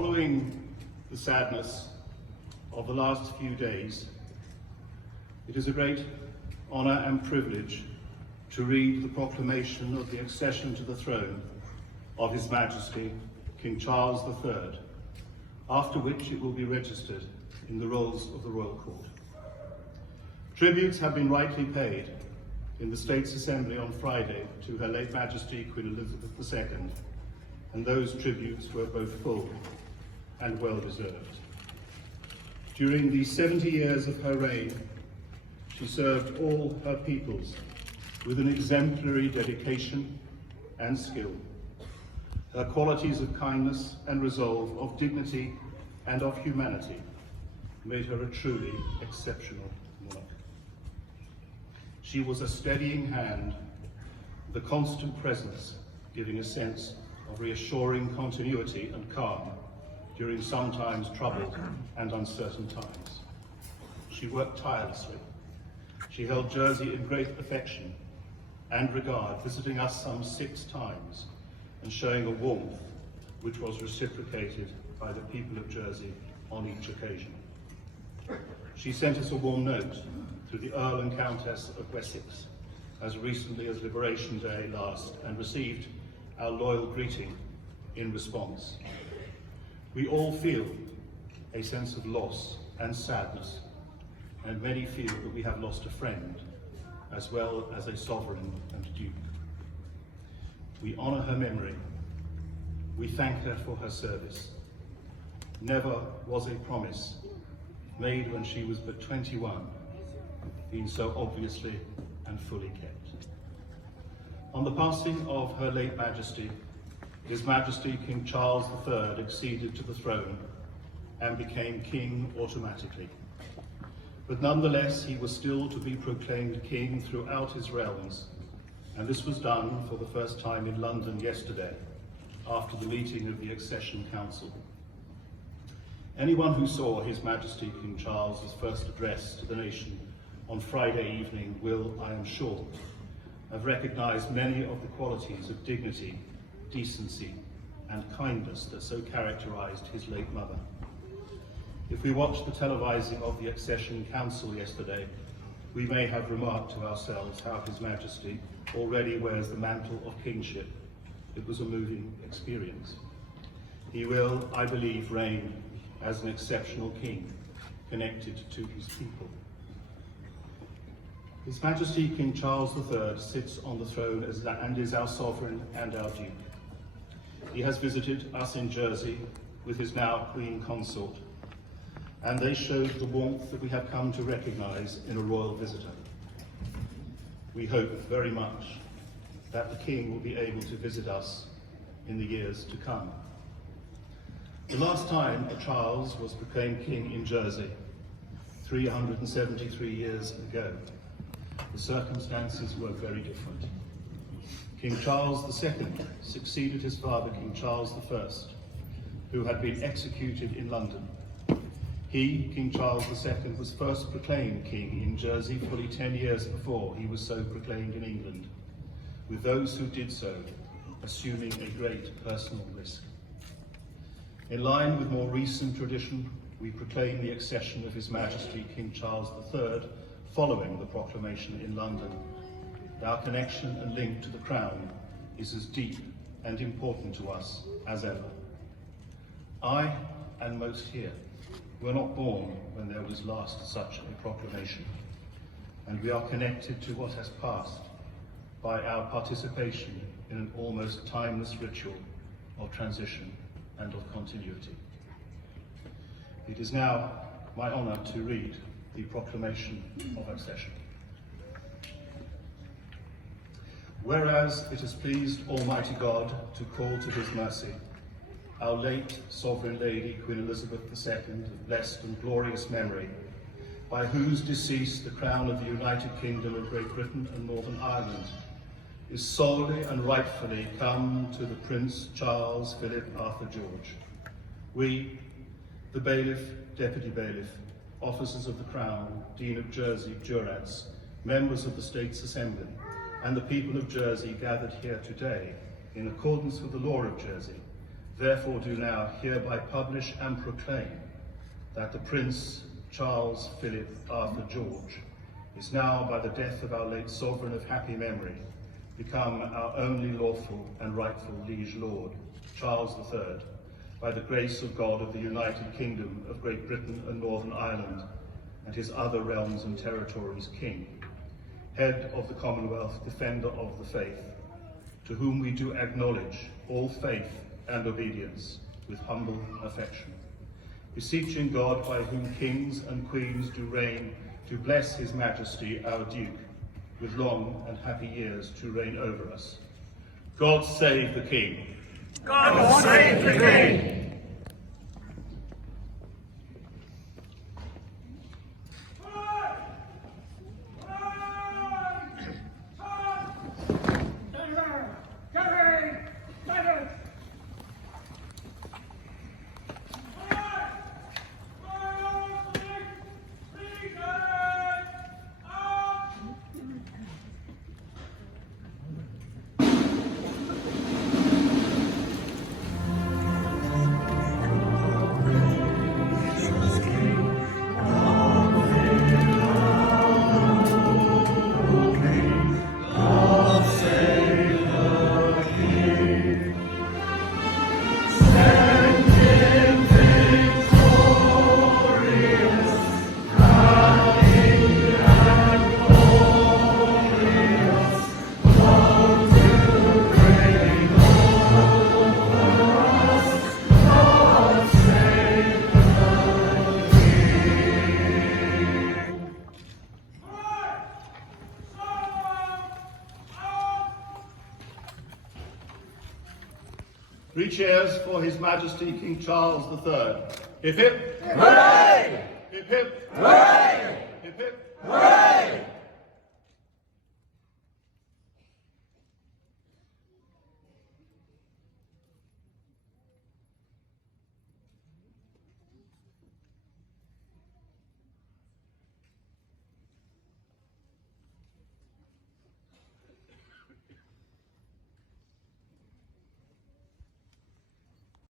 Following the sadness of the last few days, it is a great honour and privilege to read the proclamation of the accession to the throne of His Majesty King Charles III, after which it will be registered in the rolls of the Royal Court. Tributes have been rightly paid in the States Assembly on Friday to Her late Majesty Queen Elizabeth II, and those tributes were both full and well deserved. During the 70 years of her reign, she served all her peoples with an exemplary dedication and skill. Her qualities of kindness and resolve, of dignity and of humanity, made her a truly exceptional monarch. She was a steadying hand, the constant presence giving a sense of reassuring continuity and calm during sometimes troubled and uncertain times. She worked tirelessly. She held Jersey in great affection and regard, visiting us some 6 times and showing a warmth which was reciprocated by the people of Jersey on each occasion. She sent us a warm note through the Earl and Countess of Wessex as recently as Liberation Day last, and received our loyal greeting in response. We all feel a sense of loss and sadness, and many feel that we have lost a friend as well as a sovereign and duke. We honour her memory. We thank her for her service. Never was a promise made when she was but 21 been so obviously and fully kept. On the passing of Her late Majesty, His Majesty King Charles III acceded to the throne and became king automatically. But nonetheless, he was still to be proclaimed king throughout his realms, and this was done for the first time in London yesterday, after the meeting of the Accession Council. Anyone who saw His Majesty King Charles's first address to the nation on Friday evening will, I am sure, have recognised many of the qualities of dignity, decency, and kindness that so characterised his late mother. If we watched the televising of the Accession Council yesterday, we may have remarked to ourselves how His Majesty already wears the mantle of kingship. It was a moving experience. He will, I believe, reign as an exceptional king, connected to his people. His Majesty King Charles III sits on the throne and is our sovereign and our duke. He has visited us in Jersey with his now Queen Consort, and they showed the warmth that we have come to recognise in a royal visitor. We hope very much that the King will be able to visit us in the years to come. The last time a Charles was proclaimed king in Jersey, 373 years ago, the circumstances were very different. King Charles II succeeded his father, King Charles I, who had been executed in London. He, King Charles II, was first proclaimed king in Jersey fully 10 years before he was so proclaimed in England, with those who did so assuming a great personal risk. In line with more recent tradition, we proclaim the accession of His Majesty King Charles III following the proclamation in London. Our connection and link to the crown is as deep and important to us as ever. I, and most here, were not born when there was last such a proclamation, and we are connected to what has passed by our participation in an almost timeless ritual of transition and of continuity. It is now my honour to read the proclamation of accession. Whereas it has pleased Almighty God to call to His mercy our late Sovereign Lady Queen Elizabeth II of blessed and glorious memory, by whose decease the crown of the United Kingdom of Great Britain and Northern Ireland is solely and rightfully come to the Prince Charles Philip Arthur George. We, the bailiff, deputy bailiff, officers of the Crown, Dean of Jersey, jurats, members of the States Assembly, and the people of Jersey gathered here today, in accordance with the law of Jersey, Therefore do now hereby publish and proclaim that the Prince Charles Philip Arthur George is now, by the death of our late sovereign of happy memory, become our only lawful and rightful liege lord, Charles III, by the grace of God of the United Kingdom of Great Britain and Northern Ireland, and his other realms and territories King, head of the Commonwealth, defender of the faith, to whom we do acknowledge all faith and obedience with humble affection, beseeching God, by whom kings and queens do reign, to bless his Majesty our Duke, with long and happy years to reign over us. God save the King. God save the King. Three cheers for His Majesty King Charles III. Hip hip! Hooray! Hip hip! Hooray! Hip hip! Hooray!